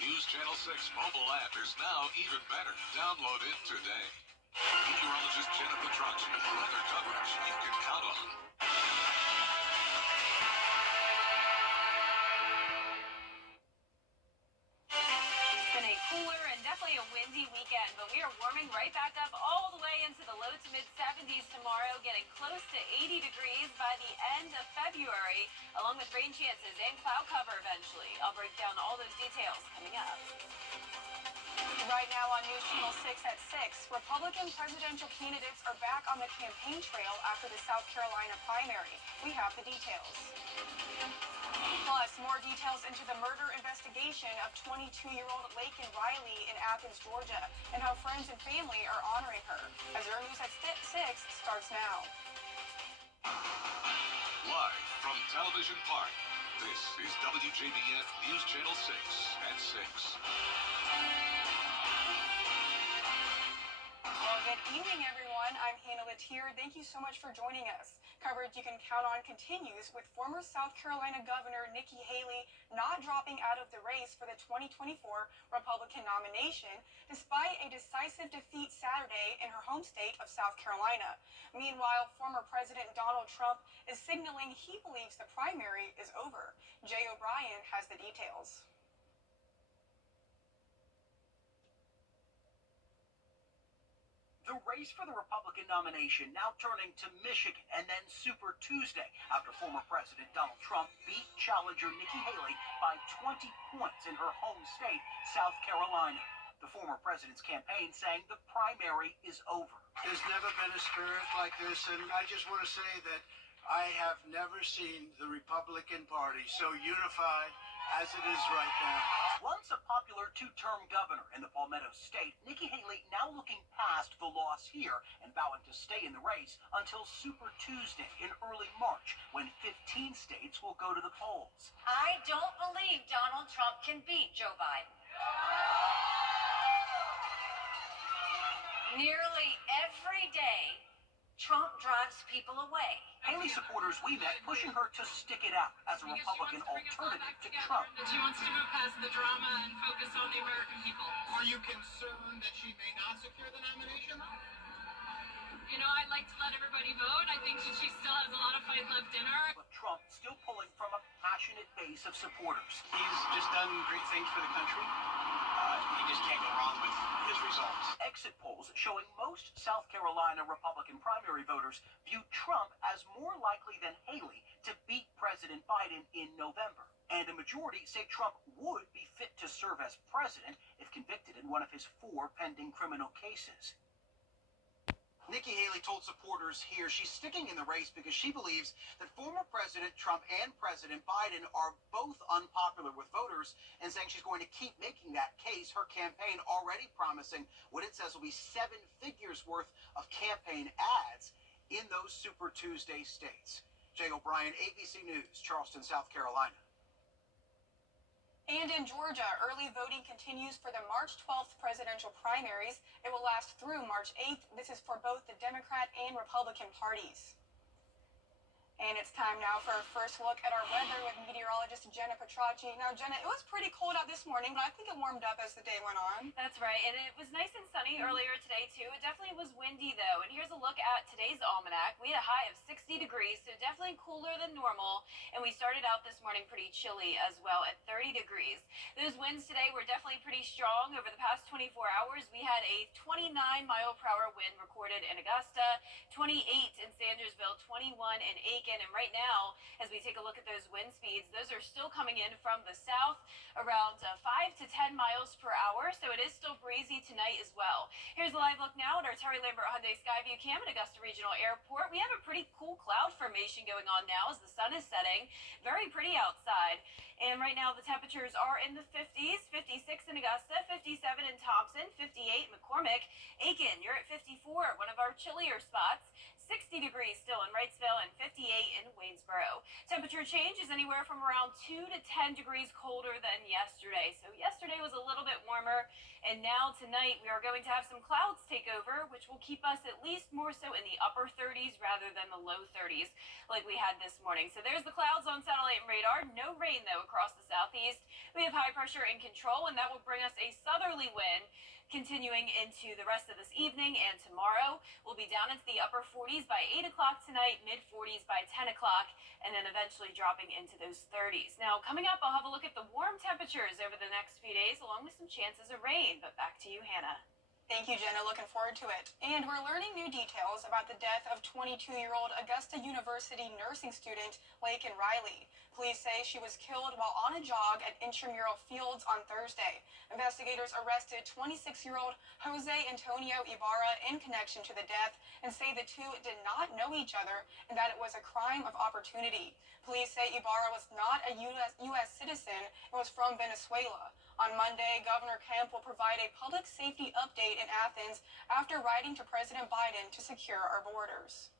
News Channel 6 mobile app is now even better. Download it today. Meteorologist Jenna Petrocci, weather coverage you can count on. It's been a cooler and definitely a windy weekend, but we are warming right back up all the way into the low to mid 70s tomorrow, getting close to 80 degrees by the end of February, along with rain chances and cloud cover eventually. I'll break down all those details coming up. Right now on News Channel 6 at 6, Republican presidential candidates are back on the campaign trail after the South Carolina primary. We have the details. Plus, more details into the murder investigation of 22-year-old Laken Riley in Athens, Georgia, and how friends and family are honoring her. Azure News at 6 starts now. Live from Television Park, this is WJBF News Channel 6 at 6. Well, good evening, everyone. I'm Hannah Latier. Thank you so much for joining us. Coverage you can count on continues with former South Carolina Governor Nikki Haley not dropping out of the race for the 2024 Republican nomination, despite a decisive defeat Saturday in her home state of South Carolina. Meanwhile, former President Donald Trump is signaling he believes the primary is over. Jay O'Brien has the details. The race for the Republican nomination now turning to Michigan and then Super Tuesday after former President Donald Trump beat challenger Nikki Haley by 20 points in her home state, South Carolina. The former president's campaign saying the primary is over. There's never been a spirit like this, and I just want to say that I have never seen the Republican Party so unified as it is right now. Once a popular two-term governor in the Palmetto State, Nikki Haley now looking past the loss here and vowing to stay in the race until Super Tuesday in early March, when 15 states will go to the polls. I don't believe Donald Trump can beat Joe Biden. Nearly every day, Trump drives people away. Haley supporters we met pushing her to stick it out as a Republican alternative to Trump. She wants to move past the drama and focus on the American people. Are you concerned that she may not secure the nomination? You know, I'd like to let everybody vote. I think that she still has a lot of fight left in her. But Trump still pulling from a passionate base of supporters. He's just done great things for the country. He just can't go wrong with his results. Exit polls showing most South Carolina Republican primary voters view Trump as more likely than Haley to beat President Biden in November. And a majority say Trump would be fit to serve as president if convicted in one of his 4 pending criminal cases. Nikki Haley told supporters here she's sticking in the race because she believes that former President Trump and President Biden are both unpopular with voters, and saying she's going to keep making that case. Her campaign already promising what it says will be 7 figures worth of campaign ads in those Super Tuesday states. Jay O'Brien, ABC News, Charleston, South Carolina. And in Georgia, early voting continues for the March 12th presidential primaries. It will last through March 8th. This is for both the Democrat and Republican parties. And it's time now for our first look at our weather with meteorologist Jenna Petrocci. Now, Jenna, it was pretty cold out this morning, but I think it warmed up as the day went on. That's right, and it was nice and sunny earlier today, too. It definitely was windy, though, and here's a look at today's almanac. We had a high of 60 degrees, so definitely cooler than normal, and we started out this morning pretty chilly as well at 30 degrees. Those winds today were definitely pretty strong. Over the past 24 hours, we had a 29-mile-per-hour wind recorded in Augusta, 28 in Sandersville, 21 in Aiken, and right now, as we take a look at those wind speeds, those are still coming in from the south around 5 to 10 miles per hour, so it is still breezy tonight as well. Here's a live look now at our Terry Lambert Hyundai Skyview Cam at Augusta Regional Airport. We have a pretty cool cloud formation going on now as the sun is setting. Very pretty outside. And right now the temperatures are in the 50s, 56 in Augusta, 57 in Thompson, 58 in McCormick. Aiken, you're at 54, one of our chillier spots. 60 degrees still in Wrightsville and 58 in Waynesboro. Temperature change is anywhere from around 2 to 10 degrees colder than yesterday. So yesterday was a little bit warmer, and now tonight we are going to have some clouds take over, which will keep us at least more so in the upper 30s rather than the low 30s like we had this morning. So there's the clouds on satellite and radar. No rain though across the southeast. We have high pressure in control, and that will bring us a southerly wind continuing into the rest of this evening and tomorrow. We'll be down into the upper 40s by 8 o'clock tonight, mid 40s by 10 o'clock, and then eventually dropping into those 30s. Now, coming up, I'll have a look at the warm temperatures over the next few days, along with some chances of rain. But back to you, Hannah. Thank you, Jenna. Looking forward to it. And we're learning new details about the death of 22-year-old Augusta University nursing student Laken Riley. Police say she was killed while on a jog at intramural fields on Thursday. Investigators arrested 26-year-old Jose Antonio Ibarra in connection to the death and say the two did not know each other and that it was a crime of opportunity. Police say Ibarra was not a U.S. citizen and was from Venezuela. On Monday, Governor Kemp will provide a public safety update in Athens after writing to President Biden to secure our borders.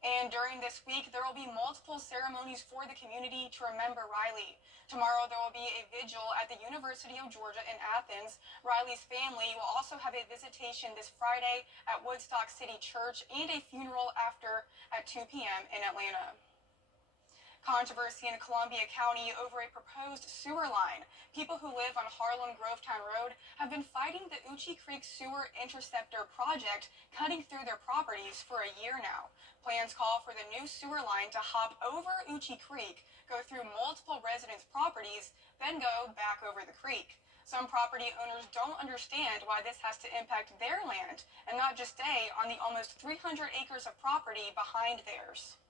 And during this week, there will be multiple ceremonies for the community to remember Riley. Tomorrow, there will be a vigil at the University of Georgia in Athens. Riley's family will also have a visitation this Friday at Woodstock City Church and a funeral after at 2 p.m. in Atlanta. Controversy in Columbia County over a proposed sewer line. People who live on Harlem Grovetown Road have been fighting the Uchee Creek Sewer Interceptor project, cutting through their properties for a year now. Plans call for the new sewer line to hop over Uchee Creek, go through multiple residents' properties, then go back over the creek. Some property owners don't understand why this has to impact their land and not just stay on the almost 300 acres of property behind theirs.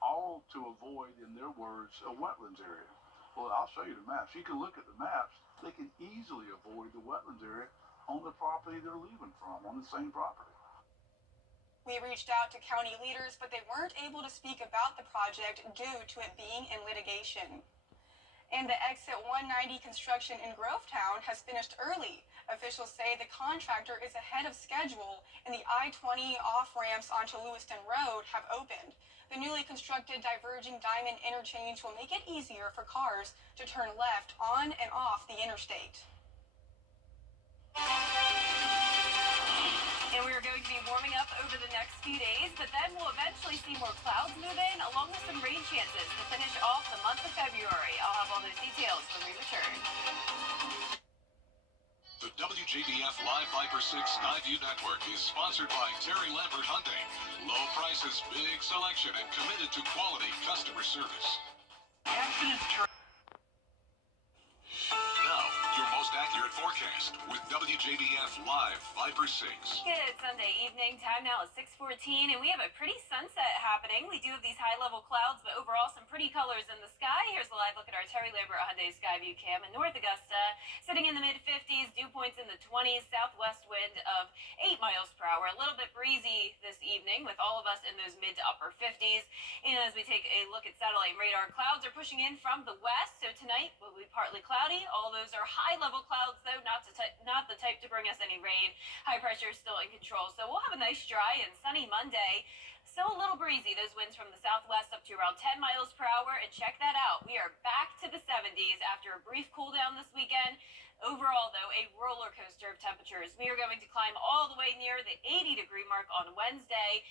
All to avoid, in their words, a wetlands area. Well, I'll show you the maps. You can look at the maps. They can easily avoid the wetlands area on the property they're leaving from, on the same property. We reached out to county leaders, but they weren't able to speak about the project due to it being in litigation. And the Exit 190 construction in Grovetown has finished early. Officials say the contractor is ahead of schedule, and the I-20 off-ramps onto Lewiston Road have opened. The newly constructed diverging diamond interchange will make it easier for cars to turn left on and off the interstate. And we're going to be warming up over the next few days, but then we'll eventually see more clouds move in, along with some rain chances to finish off the month of February. I'll have all those details when we return. The WJBF Live Viper 6 Skyview Network is sponsored by Terry Lambert Hyundai. Low prices, big selection, and committed to quality customer service. Now, your most accurate forecast with WJBF Live Viper 6. Good Sunday evening. Time now is 6:14, and we have a pretty sunset happening. We do have these high-level clouds, but overall some pretty colors in the sky. Here's a live look at our Terry Lambert Hyundai Skyview cam in North Augusta. Sitting in the mid-50s, dew points in the 20s, southwest wind of 8 miles per hour. A little bit breezy this evening with all of us in those mid to upper 50s. And as we take a look at satellite and radar, clouds are pushing in from the west, so tonight will be partly cloudy. All those are high-level clouds, though, not the type to bring us any rain. High pressure is still in control, so we'll have a nice dry and sunny Monday. Still a little breezy, those winds from the southwest up to around 10 miles per hour. And check that out, we are back to the 70s after a brief cool down this weekend. Overall, though, a roller coaster of temperatures. We are going to climb all the way near the 80-degree mark on Wednesday.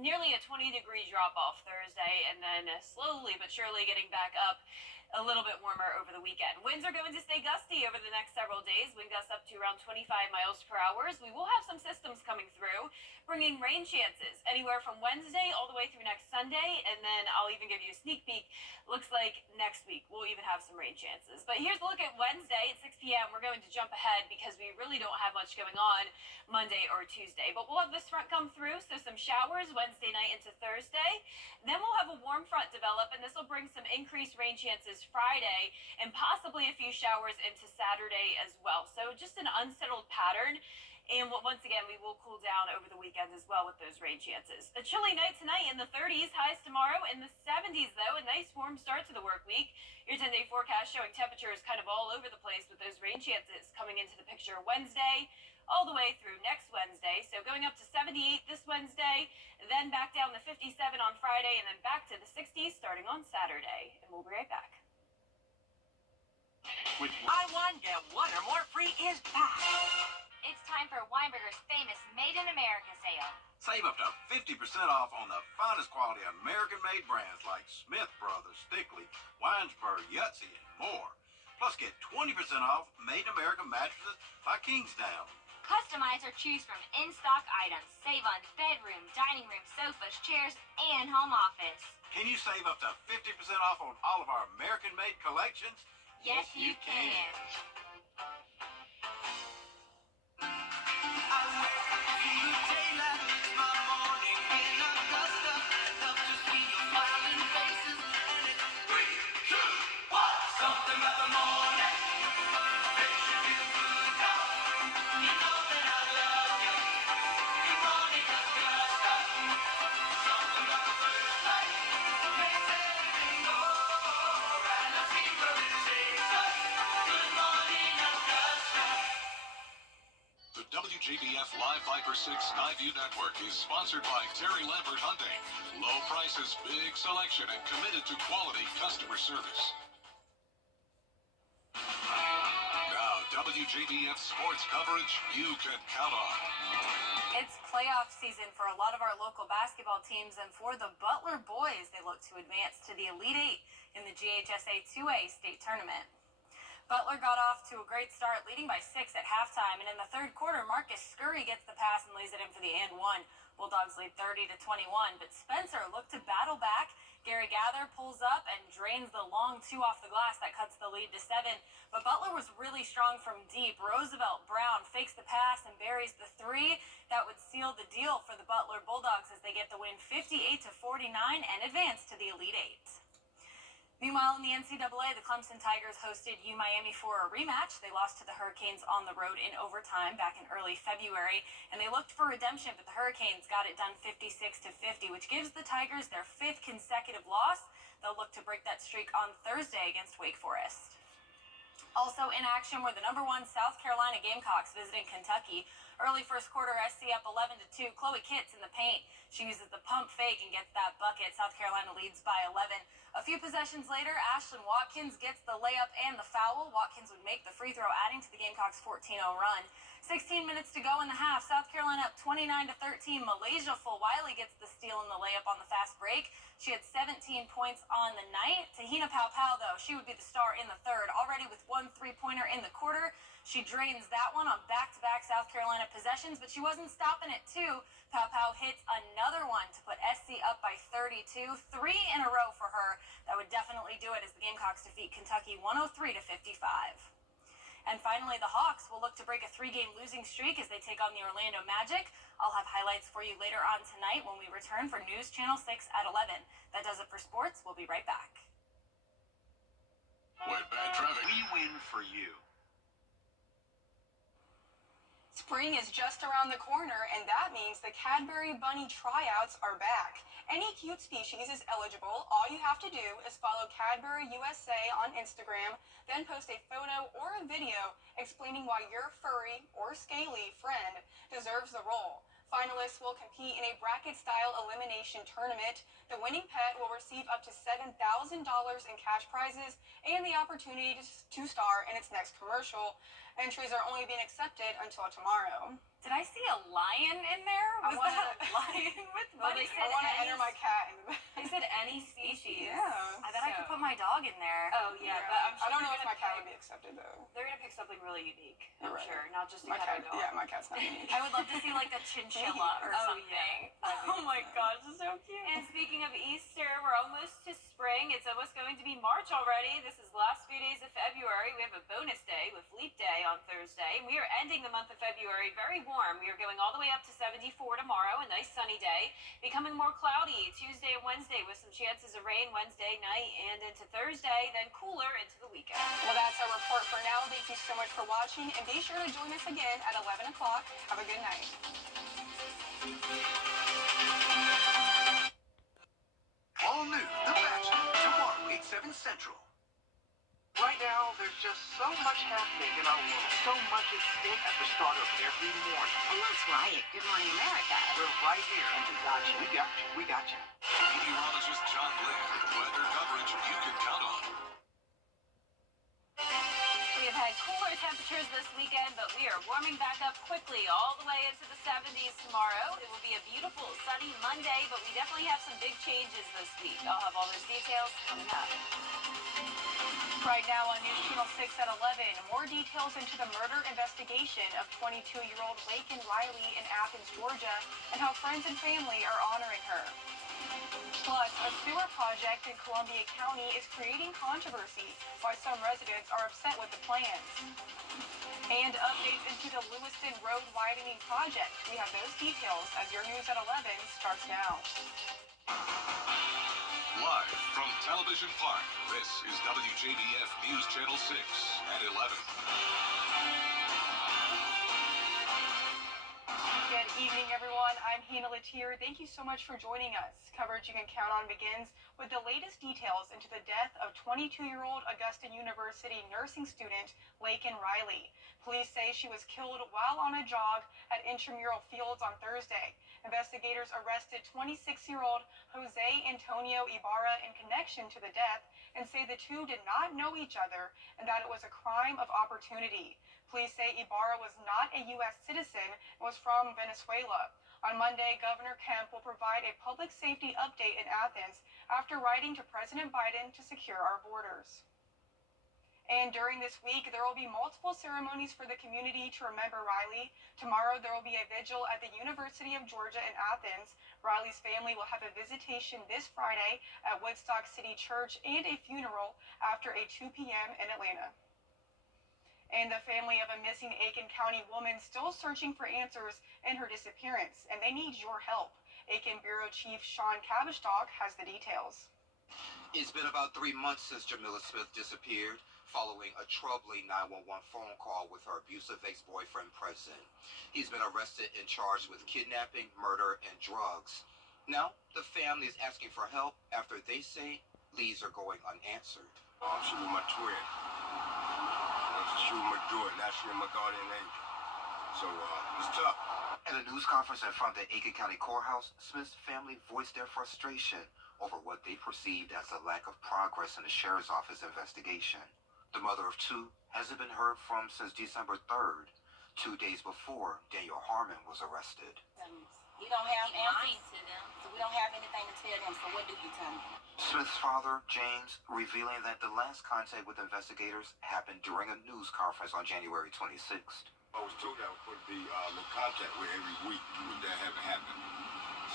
Nearly a 20-degree drop off Thursday, and then slowly but surely getting back up a little bit warmer over the weekend. Winds are going to stay gusty over the next several days. Wind gusts up to around 25 miles per hour. We will have some systems coming through, bringing rain chances anywhere from Wednesday all the way through next Sunday, and then I'll even give you a sneak peek. Looks like next week we'll even have some rain chances. But here's a look at Wednesday at 6 p.m. We're going to jump ahead because we really don't have much going on Monday or Tuesday. But we'll have this front come through, so some showers Wednesday night into Thursday. Then we'll have a warm front develop, and this will bring some increased rain chances Friday and possibly a few showers into Saturday as well. So just an unsettled pattern And once again, we will cool down over the weekend as well with those rain chances. A chilly night tonight in the 30s, highs tomorrow in the 70s, though. A nice warm start to the work week. Your 10-day forecast showing temperatures kind of all over the place with those rain chances coming into the picture Wednesday all the way through next Wednesday. So going up to 78 this Wednesday, then back down to 57 on Friday, and then back to the 60s starting on Saturday. And we'll be right back. Buy one, get one or more free is back. It's time for Weinberger's famous Made in America sale. Save up to 50% off on the finest quality American-made brands like Smith Brothers, Stickley, Weinsberg, Yahtzee, and more. Plus, get 20% off Made in America mattresses by Kingsdown. Customize or choose from in-stock items. Save on bedroom, dining room, sofas, chairs, and home office. Can you save up to 50% off on all of our American-made collections? Yes, you can. The WJBF Live Viper 6 Skyview Network is sponsored by Terry Lambert Hyundai. Low prices, big selection, and committed to quality customer service. Now, WJBF sports coverage you can count on. It's playoff season for a lot of our local basketball teams, and for the Butler boys, they look to advance to the Elite Eight in the GHSA 2A state tournament. Butler got off to a great start, leading by 6 at halftime, and in the third quarter, Marcus Scurry gets the pass and lays it in for the and one. Bulldogs lead 30-21, but Spencer looked to battle back. Gary Gather pulls up and drains the long two off the glass that cuts the lead to 7. But Butler was really strong from deep. Roosevelt Brown fakes the pass and buries the 3. That would seal the deal for the Butler Bulldogs as they get the win 58-49 and advance to the Elite Eight. Meanwhile, in the NCAA, the Clemson Tigers hosted UMiami for a rematch. They lost to the Hurricanes on the road in overtime back in early February, and they looked for redemption, but the Hurricanes got it done 56-50, which gives the Tigers their 5th consecutive loss. They'll look to break that streak on Thursday against Wake Forest. Also in action were the #1 South Carolina Gamecocks visiting Kentucky. Early first quarter, SC up 11-2. Chloe Kitts in the paint. She uses the pump fake and gets that bucket. South Carolina leads by 11. A few possessions later, Ashlyn Watkins gets the layup and the foul. Watkins would make the free throw, adding to the Gamecocks' 14-0 run. 16 minutes to go in the half. South Carolina up 29-13. Malaysia Fulwiley gets the steal and the layup on the fast break. She had 17 points on the night. Tahina Paupau, though, she would be the star in the third, already with 1 3-pointer in the quarter. She drains that one on back-to-back South Carolina possessions, but she wasn't stopping it, too. Paupau hits another one to put SC up by 32. 3 in a row for her. That would definitely do it as the Gamecocks defeat Kentucky 103-55. And finally, the Hawks will look to break a 3-game losing streak as they take on the Orlando Magic. I'll have highlights for you later on tonight when we return for News Channel 6 at 11. That does it for sports. We'll be right back. When bad traffic, We win for you. Spring is just around the corner, and that means the Cadbury Bunny tryouts are back. Any cute species is eligible. All you have to do is follow Cadbury USA on Instagram, then post a photo or a video explaining why your furry or scaly friend deserves the role. Finalists will compete in a bracket-style elimination tournament. The winning pet will receive up to $7,000 in cash prizes and the opportunity to star in its next commercial. Entries are only being accepted until tomorrow. Did I see a lion in there? Was that a lion with bunny? I want to enter my cat in the They said any species. Yeah. I bet I could put my dog in there. Oh, yeah, but I'm sure I don't know they're if my gonna cat pick- would be accepted though. They're gonna pick something really unique. I'm You're right. sure, not just a My cat cat, or dog. yeah, my cat's not unique. I would love to see like a chinchilla or Oh, something. yeah. Oh my gosh, it's so cute. And speaking of Easter, we're almost to spring. It's almost going to be March already. This is the last few days of February. We have a bonus day with Leap Day on Thursday. We are ending the month of February very warm. We are going all the way up to 74 tomorrow, a nice sunny day. Becoming more cloudy Tuesday and Wednesday with some chances of rain Wednesday night and into Thursday, then cooler into the weekend. Well, that's our report for now. Thank you so much for watching, and be sure to join us again at 11 o'clock. Have a good night. All new, The Bachelor, tomorrow, 8/7 Central. Right now, there's just so much happening in our world. So much at stake at the start of every morning. And that's right. Good Morning America. We're right here, and we got you. We got you. Meteorologist John Lynn. Weather coverage you can count on. We have had cooler temperatures this weekend, but we are warming back up quickly all the way into the 70s tomorrow. It will be a beautiful, sunny Monday, but we definitely have some big changes this week. I'll have all those details coming up. Right now on News Channel 6 at 11, more details into the murder investigation of 22-year-old Laken Riley in Athens, Georgia, and how friends and family are honoring her. Plus, a sewer project in Columbia County is creating controversy, why some residents are upset with the plans. And updates into the Lewiston Road widening project. We have those details as your News at 11 starts now. Live from Television Park, this is WJBF News Channel 6 at 11. Good evening, everyone. I'm Hannah Latier. Thank you so much for joining us. Coverage you can count on begins with the latest details into the death of 22-year-old Augusta University nursing student Laken Riley. Police say she was killed while on a jog at Intramural Fields on Thursday. Investigators arrested 26-year-old Jose Antonio Ibarra in connection to the death and say the two did not know each other and that it was a crime of opportunity. Police say Ibarra was not a U.S. citizen and was from Venezuela. On Monday, Governor Kemp will provide a public safety update in Athens after writing to President Biden to secure our borders. And during this week, there will be multiple ceremonies for the community to remember Riley. Tomorrow, there will be a vigil at the University of Georgia in Athens. Riley's family will have a visitation this Friday at Woodstock City Church and a funeral after a 2 p.m. in Atlanta. And the family of a missing Aiken County woman still searching for answers in her disappearance, and they need your help. Aiken Bureau Chief Sean Cavistock has the details. It's been about 3 months since Jamila Smith disappeared, following a troubling 911 phone call with her abusive ex-boyfriend present. He's been arrested and charged with kidnapping, murder, and drugs. Now, the family is asking for help after they say leads are going unanswered. She was my twin. She was my joy. Now she's my guardian angel. So, it's tough. At a news conference in front of the Aiken County Courthouse, Smith's family voiced their frustration over what they perceived as a lack of progress in the sheriff's office investigation. The mother of two hasn't been heard from since December 3rd, 2 days before Daniel Harmon was arrested. You don't have answers to them, so we don't have anything to tell them, so what do you tell them? Smith's father, James, revealing that the last contact with investigators happened during a news conference on January 26th. I was told I was supposed to be in contact with every week, but that haven't happened.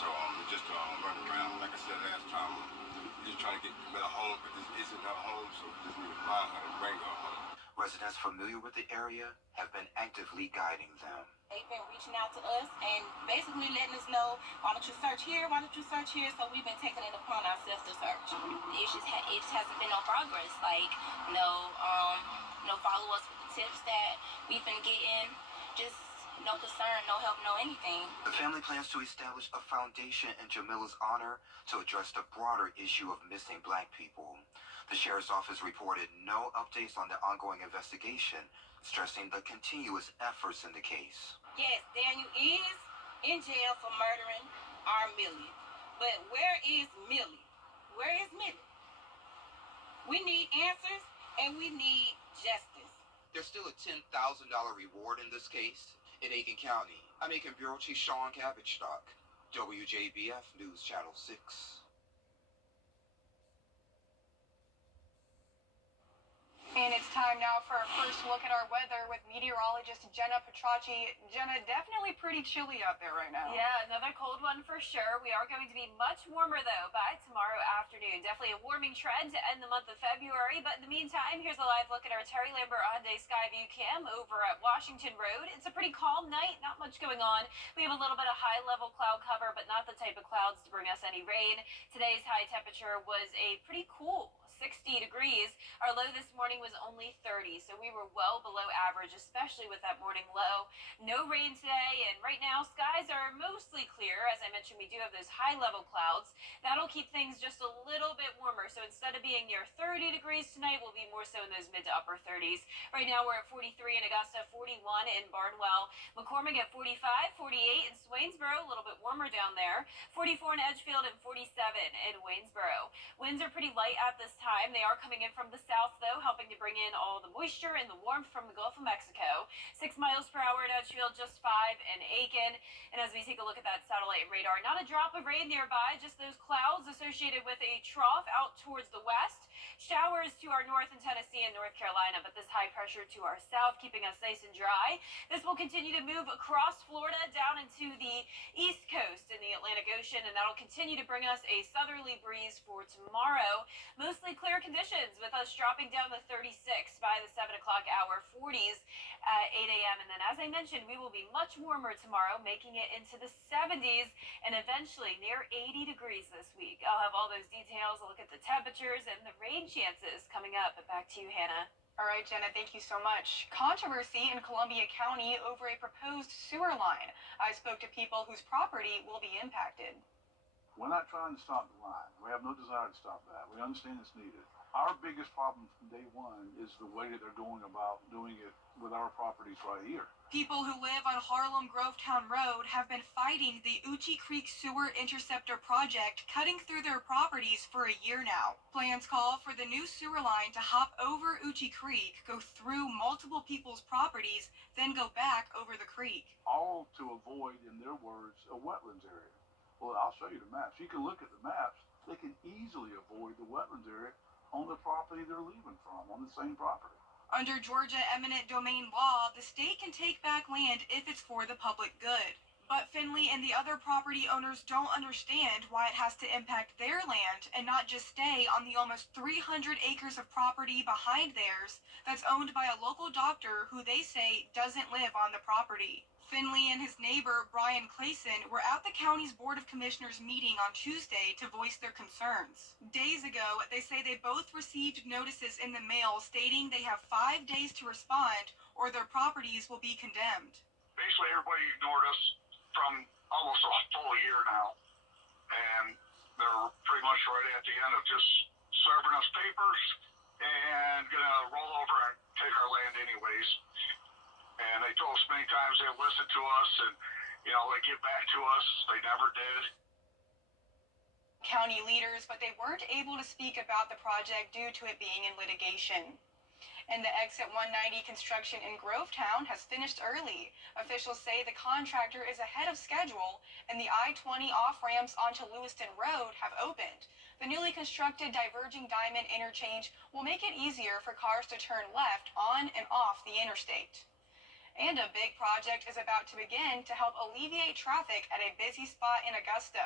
So we're just running around. Like I said last time, we're just trying to get Camilla home, but this isn't her home, so we just need to find her and bring her home. Residents familiar with the area have been actively guiding them. They've been reaching out to us and basically letting us know, why don't you search here, why don't you search here, so we've been taking it upon ourselves to search. It just hasn't been no progress, like no follow-ups with the tips that we've been getting, just no concern, no help, no anything. The family plans to establish a foundation in Jamila's honor to address the broader issue of missing Black people. The sheriff's office reported no updates on the ongoing investigation, stressing the continuous efforts in the case. Yes, Daniel is in jail for murdering our Millie. But where is Millie? Where is Millie? We need answers and we need justice. There's still a $10,000 reward in this case. In Aiken County, I'm Aiken Bureau Chief Sean Cavistock, WJBF News Channel 6. And it's time now for our first look at our weather with meteorologist Jenna Petracci. Jenna, definitely pretty chilly out there right now. Yeah, another cold one for sure. We are going to be much warmer, though, by tomorrow afternoon. Definitely a warming trend to end the month of February. But in the meantime, here's a live look at our Terry Lambert Hyundai Skyview Cam over at Washington Road. It's a pretty calm night, not much going on. We have a little bit of high-level cloud cover, but not the type of clouds to bring us any rain. Today's high temperature was a pretty cool 60 degrees. Our low this morning was only 30, so we were well below average, especially with that morning low. No rain today, and right now skies are mostly clear. As I mentioned, we do have those high-level clouds. That'll keep things just a little bit warmer, so instead of being near 30 degrees tonight, we'll be more so in those mid to upper 30s. Right now we're at 43 in Augusta, 41 in Barnwell, McCormick at 45, 48 in Swainsboro, a little bit warmer down there, 44 in Edgefield, and 47 in Waynesboro. Winds are pretty light at this time. They are coming in from the south, though, helping to bring in all the moisture and the warmth from the Gulf of Mexico. 6 miles per hour in Edgefield, just 5 in Aiken. And as we take a look at that satellite radar, not a drop of rain nearby, just those clouds associated with a trough out towards the west. Showers to our north in Tennessee and North Carolina, but this high pressure to our south, keeping us nice and dry. This will continue to move across Florida down into the east coast in the Atlantic Ocean, and that'll continue to bring us a southerly breeze for tomorrow. Mostly clear conditions with us dropping down to 36 by the 7 o'clock hour, 40s at 8 a.m. And then, as I mentioned, we will be much warmer tomorrow, making it into the 70s and eventually near 80 degrees this week. I'll have all those details, a look at the temperatures and the rain chances coming up. But back to you, Hannah. All right, Jenna, thank you so much. Controversy in Columbia County over a proposed sewer line. I spoke to people whose property will be impacted. We're not trying to stop the line. We have no desire to stop that. We understand it's needed. Our biggest problem from day one is the way that they're going about doing it with our properties right here. People who live on Harlem Grovetown Road have been fighting the Uchee Creek Sewer Interceptor project cutting through their properties for a year now. Plans call for the new sewer line to hop over Uchee Creek, go through multiple people's properties, then go back over the creek. All to avoid, in their words, a wetlands area. Well, I'll show you the maps. You can look at the maps. They can easily avoid the wetlands area on the property they're leaving from, on the same property. Under Georgia eminent domain law, the state can take back land if it's for the public good. But Finley and the other property owners don't understand why it has to impact their land and not just stay on the almost 300 acres of property behind theirs that's owned by a local doctor who they say doesn't live on the property. Finley and his neighbor, Brian Clayson, were at the county's Board of Commissioners meeting on Tuesday to voice their concerns. Days ago, they say they both received notices in the mail stating they have 5 days to respond or their properties will be condemned. Basically, everybody ignored us from almost a full year now, and they're pretty much right at the end of just serving us papers and gonna roll over and take our land anyways. And they told us many times they'll listen to us and, they get back to us. They never did. County leaders, but they weren't able to speak about the project due to it being in litigation. And the Exit 190 construction in Grovetown has finished early. Officials say the contractor is ahead of schedule, and the I-20 off-ramps onto Lewiston Road have opened. The newly constructed diverging diamond interchange will make it easier for cars to turn left on and off the interstate. And a big project is about to begin to help alleviate traffic at a busy spot in Augusta.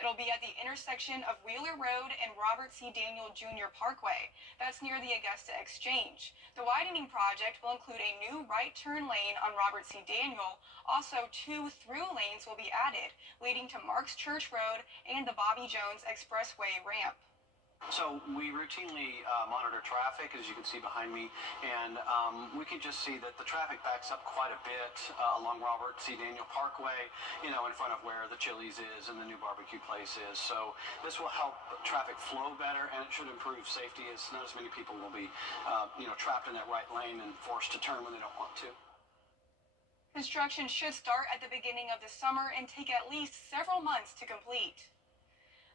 It'll be at the intersection of Wheeler Road and Robert C. Daniel Jr. Parkway. That's near the Augusta Exchange. The widening project will include a new right turn lane on Robert C. Daniel. Also, 2 through lanes will be added, leading to Marks Church Road and the Bobby Jones Expressway ramp. So we routinely monitor traffic, as you can see behind me, and we can just see that the traffic backs up quite a bit along Robert C. Daniel Parkway, in front of where the Chili's is and the new barbecue place is. So this will help traffic flow better, and it should improve safety, as not as many people will be, trapped in that right lane and forced to turn when they don't want to. Construction should start at the beginning of the summer and take at least several months to complete.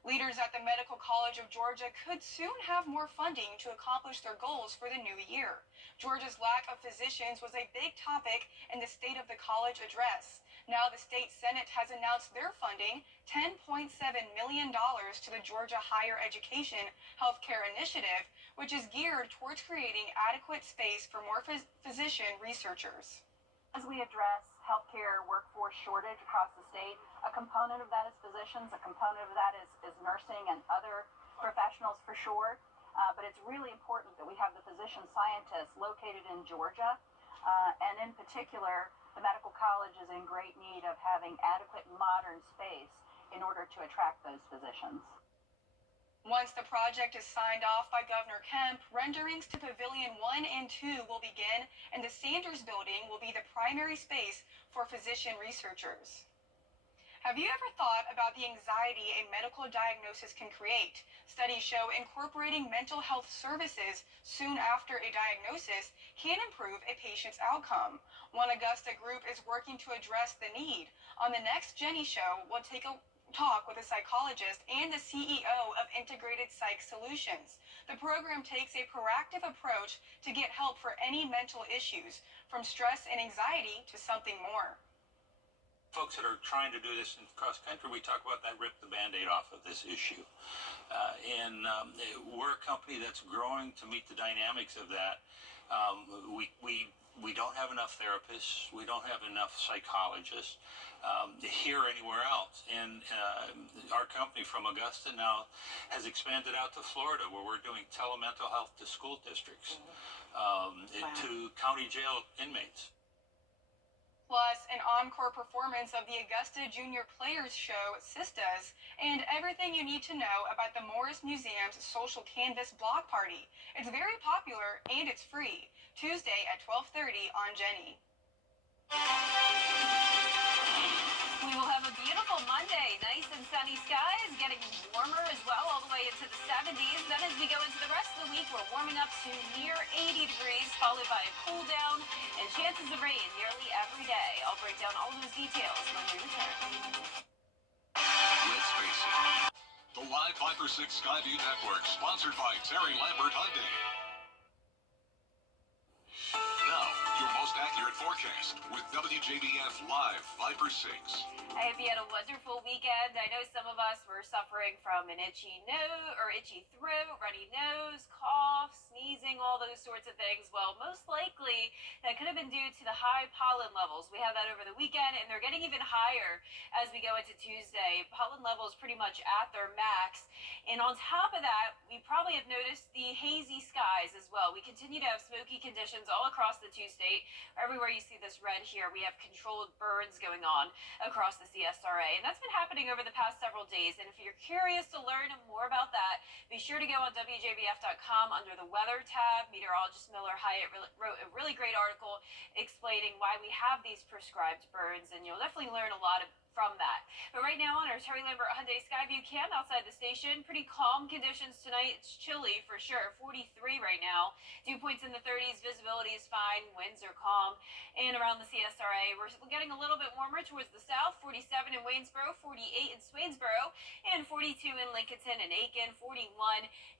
Leaders at the Medical College of Georgia could soon have more funding to accomplish their goals for the new year. Georgia's lack of physicians was a big topic in the State of the College address. Now the state Senate has announced their funding, $10.7 million to the Georgia Higher Education Healthcare Initiative, which is geared towards creating adequate space for more physician researchers. As we address healthcare workforce shortage across the state, a component of that is physicians, a component of that is nursing and other professionals for sure. But it's really important that we have the physician scientists located in Georgia. And in particular, the medical college is in great need of having adequate modern space in order to attract those physicians. Once the project is signed off by Governor Kemp, renderings to Pavilion 1 and 2 will begin, and the Sanders Building will be the primary space for physician researchers. Have you ever thought about the anxiety a medical diagnosis can create? Studies show incorporating mental health services soon after a diagnosis can improve a patient's outcome. One Augusta group is working to address the need. On the next Jenny Show, we'll take a talk with a psychologist and the CEO of Integrated Psych Solutions. The program takes a proactive approach to get help for any mental issues, from stress and anxiety to something more. Folks that are trying to do this in cross country, we talk about that, rip the Band-Aid off of this issue. We're a company that's growing to meet the dynamics of that. We don't have enough therapists. We don't have enough psychologists here or anywhere else. And our company from Augusta now has expanded out to Florida, where we're doing telemental health to school districts, to county jail inmates. Plus, an encore performance of the Augusta Junior Players Show, Sistas, and everything you need to know about the Morris Museum's Social Canvas Block Party. It's very popular and it's free. Tuesday at 12:30 on Jenny. We will have a beautiful Monday. Nice and sunny skies, getting warmer as well, all the way into the 70s. Then as we go into the rest of the week, we're warming up to near 80 degrees, followed by a cool down and chances of rain nearly every day. I'll break down all those details when we return. Let's face it. The Live Viper 6 Skyview Network, sponsored by Terry Lambert Hyundai. Now, your most accurate forecast with WJBF Live Viper 6. I hope you had a wonderful weekend. I know some of us were suffering from an itchy nose or itchy throat, runny nose, cough, sneezing, all those sorts of things. Well, most likely that could have been due to the high pollen levels. We had that over the weekend, and they're getting even higher as we go into Tuesday. Pollen levels pretty much at their max. And on top of that, we probably have noticed the hazy skies as well. We continue to have smoky conditions all across the two-state. Everywhere you see this red here, we have controlled burns going on across the CSRA. And that's been happening over the past several days. And if you're curious to learn more about that, be sure to go on WJBF.com under the weather tab. Meteorologist Miller Hyatt wrote a really great article explaining why we have these prescribed burns. And you'll definitely learn a lot from that. But right now on our Terry Lambert Hyundai Skyview cam outside the station, pretty calm conditions tonight. It's chilly for sure, 43 right now. Dew points in the 30s, visibility is fine, winds are calm. And around the CSRA, we're getting a little bit warmer towards the south, 47 in Waynesboro, 48 in Swainsboro, and 42 in Lincolnton and Aiken, 41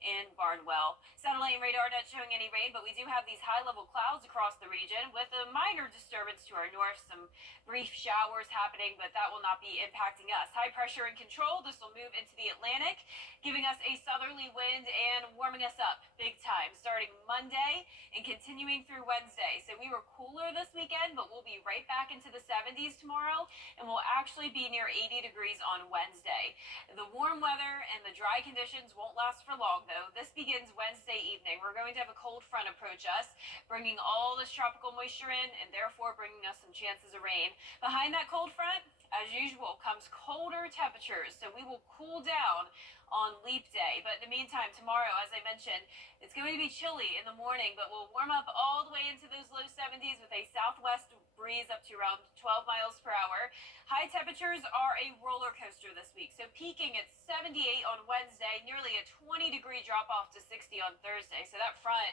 in Barnwell. Satellite and radar not showing any rain, but we do have these high-level clouds across the region with a minor disturbance to our north, some brief showers happening, but that will not be impacting us. High pressure in control. This will move into the Atlantic, giving us a southerly wind and warming us up big time starting Monday and continuing through Wednesday. So we were cooler this weekend, but we'll be right back into the 70s tomorrow, and we'll actually be near 80 degrees on Wednesday. The warm weather and the dry conditions won't last for long, though. This begins Wednesday evening. We're going to have a cold front approach us, bringing all this tropical moisture in and therefore bringing us some chances of rain. Behind that cold front, as usual, comes colder temperatures, so we will cool down on Leap Day. But in the meantime, tomorrow, as I mentioned, it's going to be chilly in the morning, but we'll warm up all the way into those low 70s with a southwest breeze up to around 12 miles per hour. High temperatures are a roller coaster this week, so peaking at 78 on Wednesday, nearly a 20-degree drop-off to 60 on Thursday. So that front,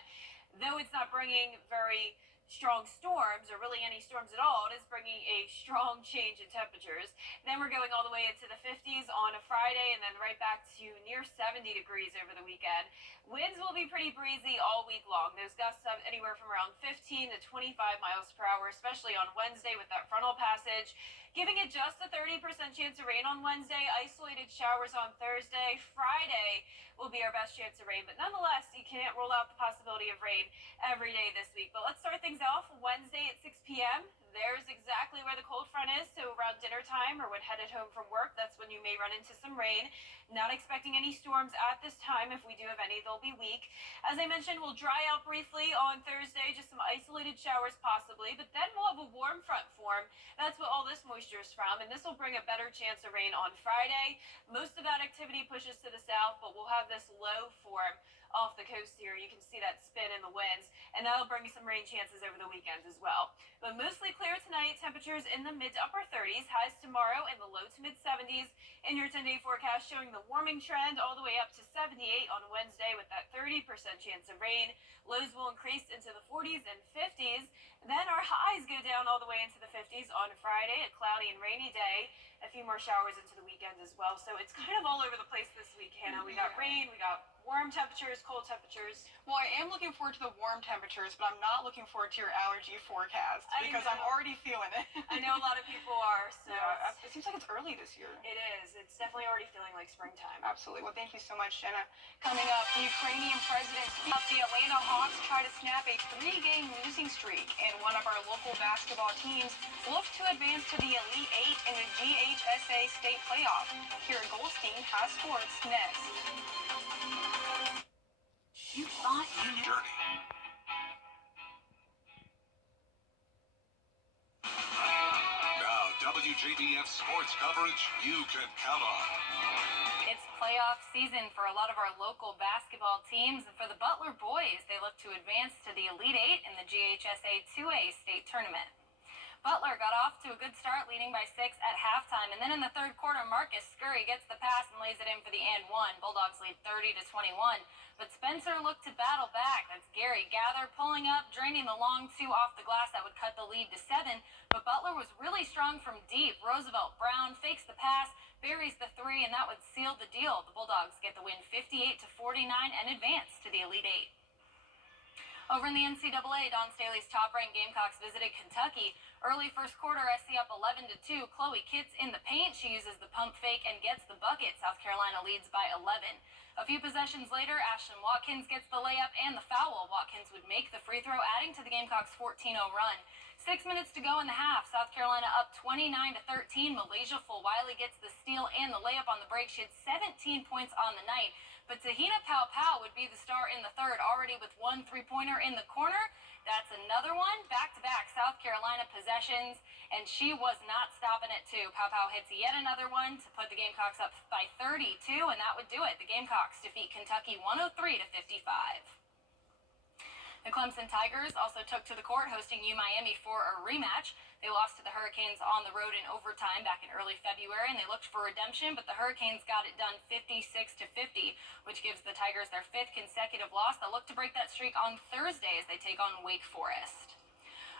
though it's not bringing very strong storms, or really any storms at all, it is bringing a strong change in temperatures. Then we're going all the way into the 50s on a Friday, and then right back to near 70 degrees over the weekend. Winds will be pretty breezy all week long. Those gusts up anywhere from around 15 to 25 miles per hour, especially on Wednesday with that frontal passage, giving it just a 30% chance of rain on Wednesday, isolated showers on Thursday. Friday will be our best chance of rain, but nonetheless, you can't rule out the possibility of rain every day this week. But let's start things off Wednesday at 6 p.m. There's exactly where the cold front is, so around dinner dinner time or when headed home from work, that's when you may run into some rain. Not expecting any storms at this time. If we do have any, they'll be weak. As I mentioned, we'll dry out briefly on Thursday, just some isolated showers possibly, but then we'll have a warm front form. That's what all this moisture is from, and this will bring a better chance of rain on Friday. Most of that activity pushes to the south, but we'll have this low form off the coast here. You can see that spin in the winds, and that'll bring some rain chances over the weekend as well. But mostly clear tonight, temperatures in the mid to upper 30s, highs tomorrow in the low to mid 70s. In your 10-day forecast showing the warming trend all the way up to 78 on Wednesday with that 30% chance of rain. Lows will increase into the 40s and 50s. Then our highs go down all the way into the 50s on Friday, a cloudy and rainy day. A few more showers into the weekend as well. So it's kind of all over the place this week, Hannah. We got rain, we got warm temperatures, cold temperatures. Well, I am looking forward to the warm temperatures, but I'm not looking forward to your allergy forecast because I'm already feeling it. I know a lot of people are. So yeah, it seems like it's early this year. It is. It's definitely already feeling like springtime. Absolutely. Well, thank you so much, Jenna. Coming up, the Ukrainian president speaks up. The Atlanta Hawks try to snap a 3-game losing streak, and one of our local basketball teams look to advance to the Elite Eight in the GHSA state playoff. Kira Goldstein has sports next. You thought you knew. Journey. Now, WJBF sports coverage you can count on. It's playoff season for a lot of our local basketball teams, and for the Butler boys, they look to advance to the Elite Eight in the GHSA 2A state tournament. Butler got off to a good start, leading by 6 at halftime, and then in the third quarter, Marcus Scurry gets the pass and lays it in for the and one. Bulldogs lead 30-21, but Spencer looked to battle back. That's Gary Gather pulling up, draining the long two off the glass that would cut the lead to 7, but Butler was really strong from deep. Roosevelt Brown fakes the pass, buries the 3, and that would seal the deal. The Bulldogs get the win 58-49 and advance to the Elite Eight. Over in the NCAA, Don Staley's top-ranked Gamecocks visited Kentucky. Early first quarter, SC up 11-2. Chloe Kitts in the paint. She uses the pump fake and gets the bucket. South Carolina leads by 11. A few possessions later, Ashton Watkins gets the layup and the foul. Watkins would make the free throw, adding to the Gamecocks' 14-0 run. 6 minutes to go in the half. South Carolina up 29-13. Malaysia Fulwiley gets the steal and the layup on the break. She had 17 points on the night. But Tahina Pau would be the star in the third, already with one three-pointer in the corner. That's another one. Back-to-back South Carolina possessions, and she was not stopping it, too. Pau hits yet another one to put the Gamecocks up by 32, and that would do it. The Gamecocks defeat Kentucky 103-55. The Clemson Tigers also took to the court, hosting UMiami for a rematch. They lost to the Hurricanes on the road in overtime back in early February, and they looked for redemption, but the Hurricanes got it done 56-50, which gives the Tigers their 5th consecutive loss. They'll look to break that streak on Thursday as they take on Wake Forest.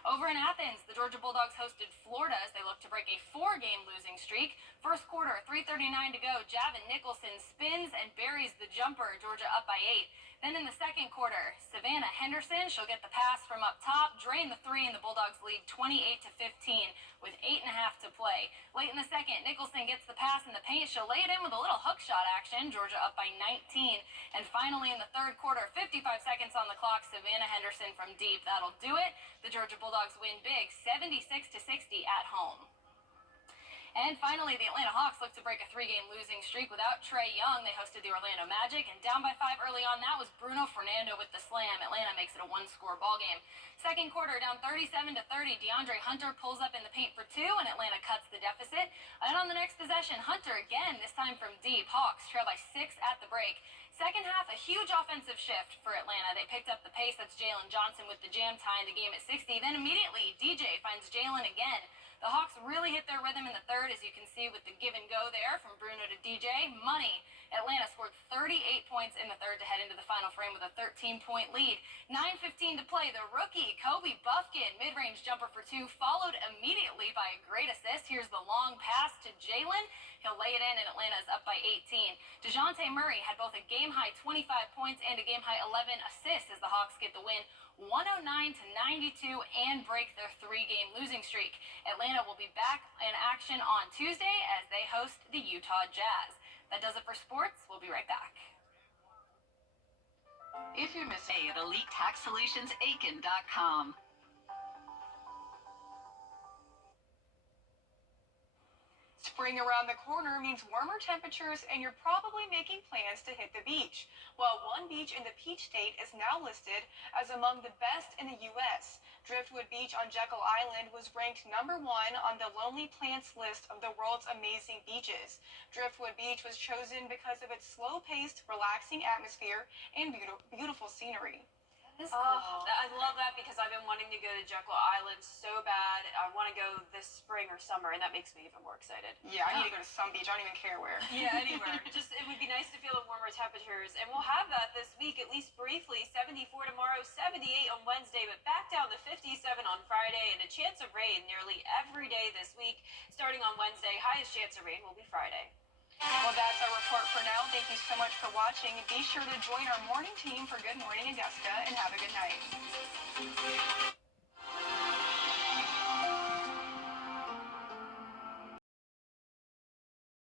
Over in Athens, the Georgia Bulldogs hosted Florida as they look to break a 4-game losing streak. First quarter, 3:39 to go. Javin Nicholson spins and buries the jumper. Georgia up by 8. Then in the second quarter, Savannah Henderson, she'll get the pass from up top, drain the 3, and the Bulldogs lead 28-15 with 8.5 to play. Late in the second, Nicholson gets the pass in the paint. She'll lay it in with a little hook shot action. Georgia up by 19. And finally in the third quarter, 55 seconds on the clock, Savannah Henderson from deep. That'll do it. The Georgia Bulldogs win big, 76-60 at home. And finally, the Atlanta Hawks look to break a 3-game losing streak without Trae Young. They hosted the Orlando Magic, and down by 5 early on, that was Bruno Fernando with the slam. Atlanta makes it a 1-score ball game. Second quarter, down 37-30. DeAndre Hunter pulls up in the paint for 2, and Atlanta cuts the deficit. And on the next possession, Hunter again, this time from deep. Hawks trail by 6 at the break. Second half, a huge offensive shift for Atlanta. They picked up the pace. That's Jalen Johnson with the jam, tying the game at 60. Then immediately, DJ finds Jalen again. The Hawks really hit their rhythm in the third, as you can see with the give and go there from Bruno to DJ. Money. Atlanta scored 38 points in the third to head into the final frame with a 13-point lead. 9:15 to play. The rookie, Kobe Buffkin, mid-range jumper for 2, followed immediately by a great assist. Here's the long pass to Jalen. He'll lay it in, and Atlanta's up by 18. DeJounte Murray had both a game-high 25 points and a game-high 11 assists as the Hawks get the win 109-92 and break their 3-game losing streak. Atlanta will be back in action on Tuesday as they host the Utah Jazz. That does it for sports. We'll be right back. If you're missing at EliteTaxSolutionsAiken.com. Spring around the corner means warmer temperatures, and you're probably making plans to hit the beach. Well, one beach in the Peach State is now listed as among the best in the U.S. Driftwood Beach on Jekyll Island was ranked #1 on the Lonely Plants list of the world's amazing beaches. Driftwood Beach was chosen because of its slow-paced, relaxing atmosphere and beautiful scenery. I love that because I've been wanting to go to Jekyll Island so bad. I want to go this spring or summer, and that makes me even more excited. Yeah, I need to go to some beach. I don't even care where. Yeah, anywhere. Just it would be nice to feel the warmer temperatures, and we'll have that this week, at least briefly. 74 tomorrow, 78 on Wednesday, but back down to 57 on Friday, and a chance of rain nearly every day this week. Starting on Wednesday, highest chance of rain will be Friday. Well, that's our report for now. Thank you so much for watching. Be sure to join our morning team for Good Morning Augusta, and have a good night.